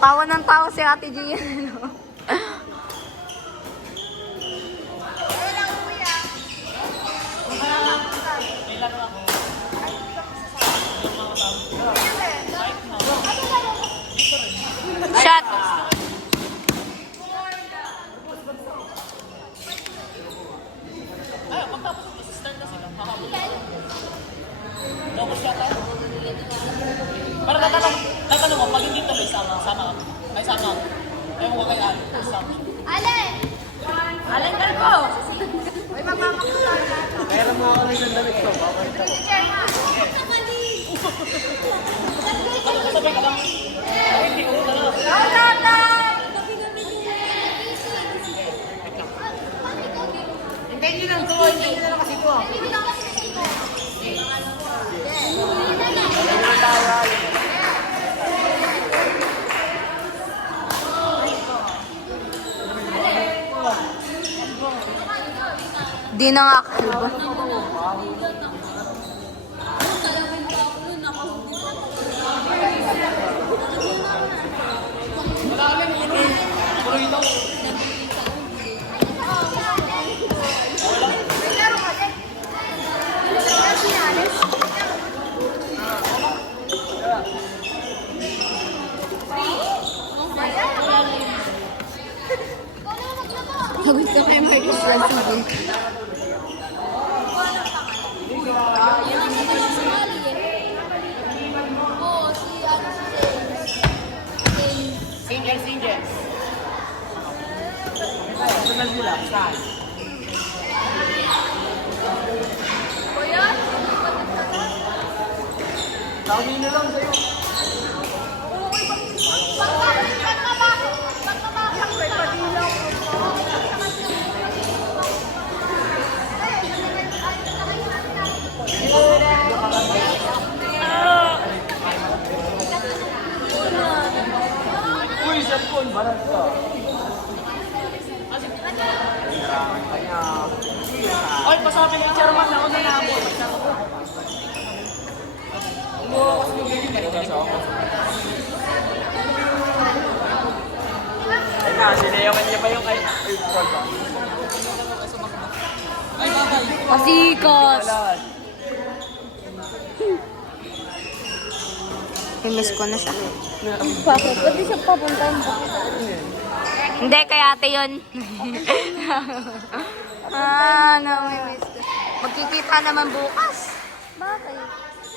Tawa ng tawa si Ate Gian. Shot! Para tatanong mo, pag hindi tuloy, sama ka. Ay, sama ka. Ayaw mo kay Allen. Sama. Allen! Allen ka po! Ay, mamamakasal na. Kaya lang mga kami ng damit ko. Babalik ako. Sabay ka lang. Ay, hindi ko na lang. Hintayin nyo lang to. Hintayin nyo na lang kasi to. Di na nga kalbo. Sagot ka kay Marcus Rossi. Single. Sunal nila. Saan? Tawagin nyo lang sa'yo. Uy, cellphone. Barat ka. Oy, pasabi ni Chairman na ako na namo. Ay na, sinayawan niya pa yung kay... Ay, babay. Pasikos! I-miss ko na siya. Bakit? Ba't di siya papuntahin ba? Hindi, kay ate yun. Namimiss ko. Magkikita naman bukas. Bakit?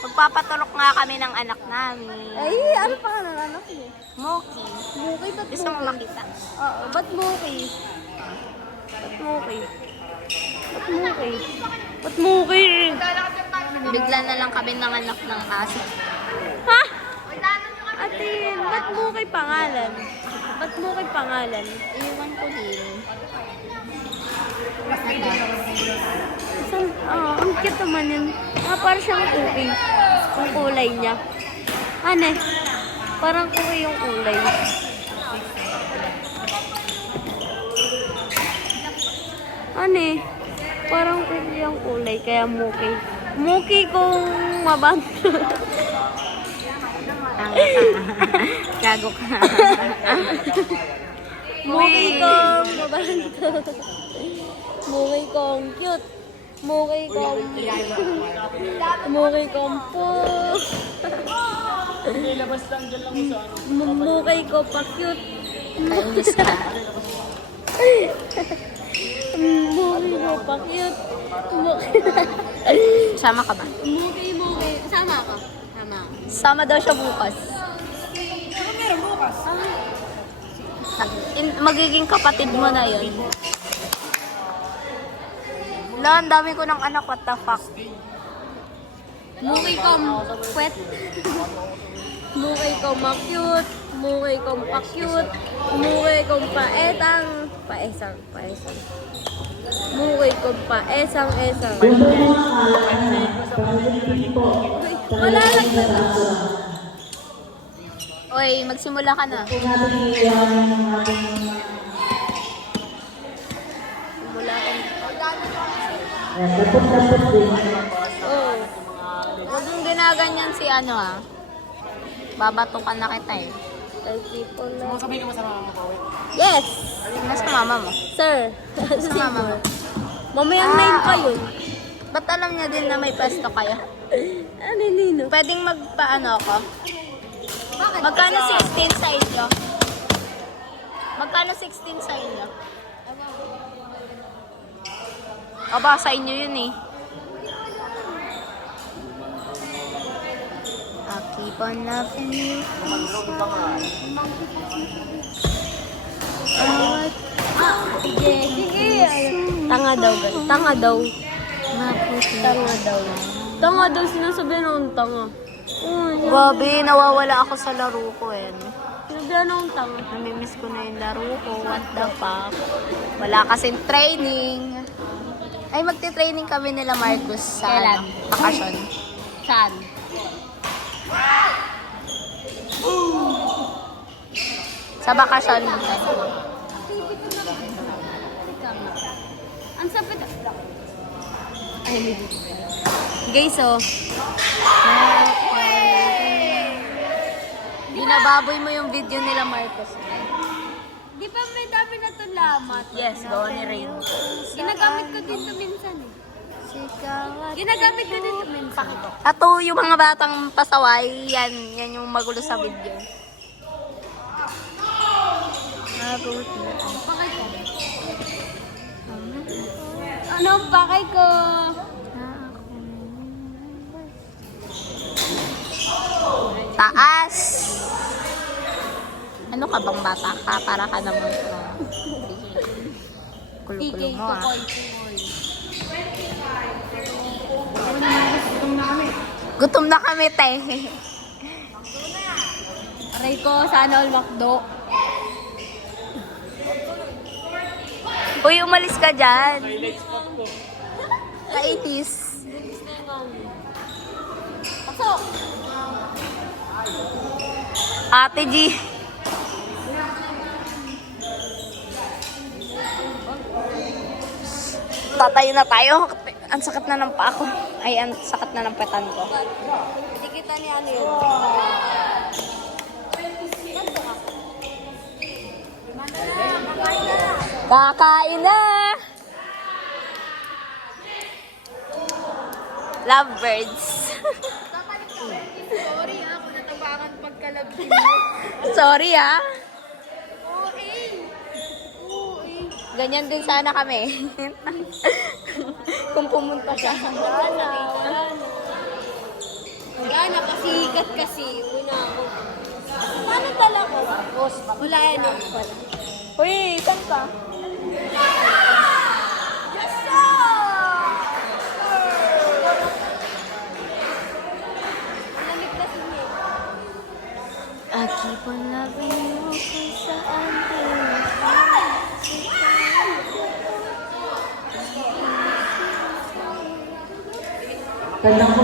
Magpapatulok nga kami ng anak namin. Ay, ano pa ng anak mo? Moki. Muki, ba't Gusto mo Muki? makita? Oo, ba't Muki? Ba't Muki? Ba't Muki? Ba't Muki? Bigla na lang kami ng anak ng aso. Ha? Ate, ba't Muki pangalan? Ba't Muki pangalan? Iwan ko din. Ang cute naman yun. Parang siyang cookie. Ang kulay niya. Ano eh? Parang cookie yung kulay. Ano eh? Parang cookie yung kulay. Kaya Muki. Muki kung mabanto. Gago ka. Muki kong mabanto. Muki kong cute. Muki kong... Muki kong po. Labas lang dyan lang sa ano. Muki ko pa cute. Kainis ka. Muki ko pa cute. Sama ka ba? Muki. Sama ka. Sama ka. Sama daw siya bukas. Magiging kapatid mo na yun. La, ang dami ko ng anak, what the fuck. Muki kong pwet. Muki kong ma-cute. Muki kong pa-cute. Muki kong paetang. Paesang. Muki kong paesang. Wala lang na. Oy, magsimula ka na. Oh. Huwag yung ginaganyan si ano ah. Babatukan na kita eh. I keep on loving. Sumasabay ka ba sa mama mo, Chloe? Yes! Nasa mama mo. Sir. Sa mama mo. Mamayang name pa yun. Ba't alam niya din na may pwesto kayo? Ano nino? Pwedeng magpaano ako? Magkano 16 sa inyo? Magkano 16 sa inyo? Aba, sa inyo yun eh. I'll keep on loving you. Sige, sige. Tanga daw, girl. Tanga daw. Tanga daw. Tanga daw, sinasabihan akong tanga. Babe, nawawala ako sa laro ko eh. Sinasabihan akong tanga. Namimiss ko na yung laro ko. What the fuck? Wala kasing training. Ay, magti-training kami nila Marcus sa Kailan? Bakasyon. Saan? Sa bakasyon. Ang sapit. Ay, hindi. Guys, oh. Binababoy mo yung video nila Marcus. Di ba may dami na ito lamat? Yes, gawa ni Rain. Ginagamit ko dito minsan eh. Ginagamit ko dito minsan. Ato yung mga batang pasaway, yan yung magulo sa video. Pakay ko. Ano ang pakay ko? Taas! Ano ka bang bata ka? Para ka naman kulo-kulo PK mo ko, ah. koy. Gutom na kami, te. Aray ko, sana all makdo. Uy, umalis ka dyan. Sa 80s. Pasok! Ate G. Tatayo na tayo. Ang sakit na ng paa ko. Ay, ang sakit na ng petan ko. Hindi kita ni ano yun. Kakain na! Lovebirds. Sorry ako natabakan pagkalabing. Sorry ah. Oo, Ganyan din sana kami. Kung pumunta siya. Wala na, pasikat kasi. Una ako. Paano pala ko? Wala yan eh. Uy, saan ka? Lamig kasi niya. I keep on loving you kung saan Kaya ko,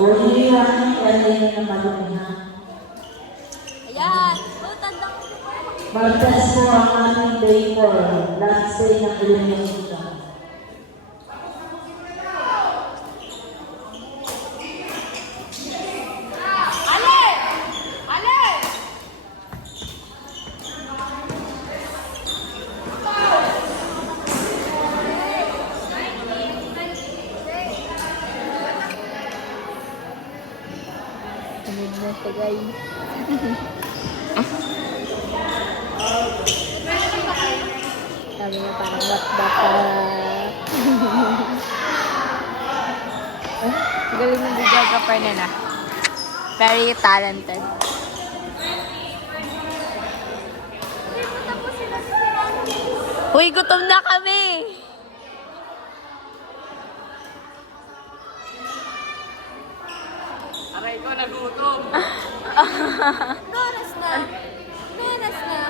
uli yan, kaya na malumihan. Ayan. Oh, tanda ko. Mag-test po ang ating day 4, last day ng elimination. Sabi niya parang what the fuck. Galing ng videographer nila. Very talented. Uy, gutom na kami! Aray ko, nagutom. Noras na. Noras na.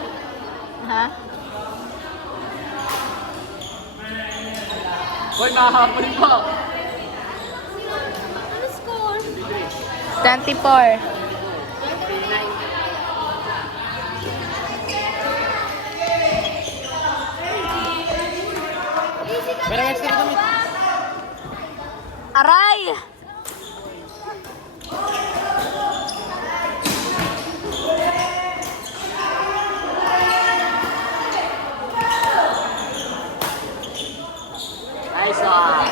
Ha? Hoy, mahapon pa. Ano score? 24. Pero extra kami. Aray! Nice one.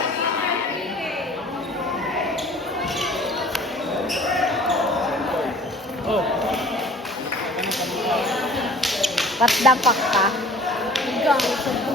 What the fuck?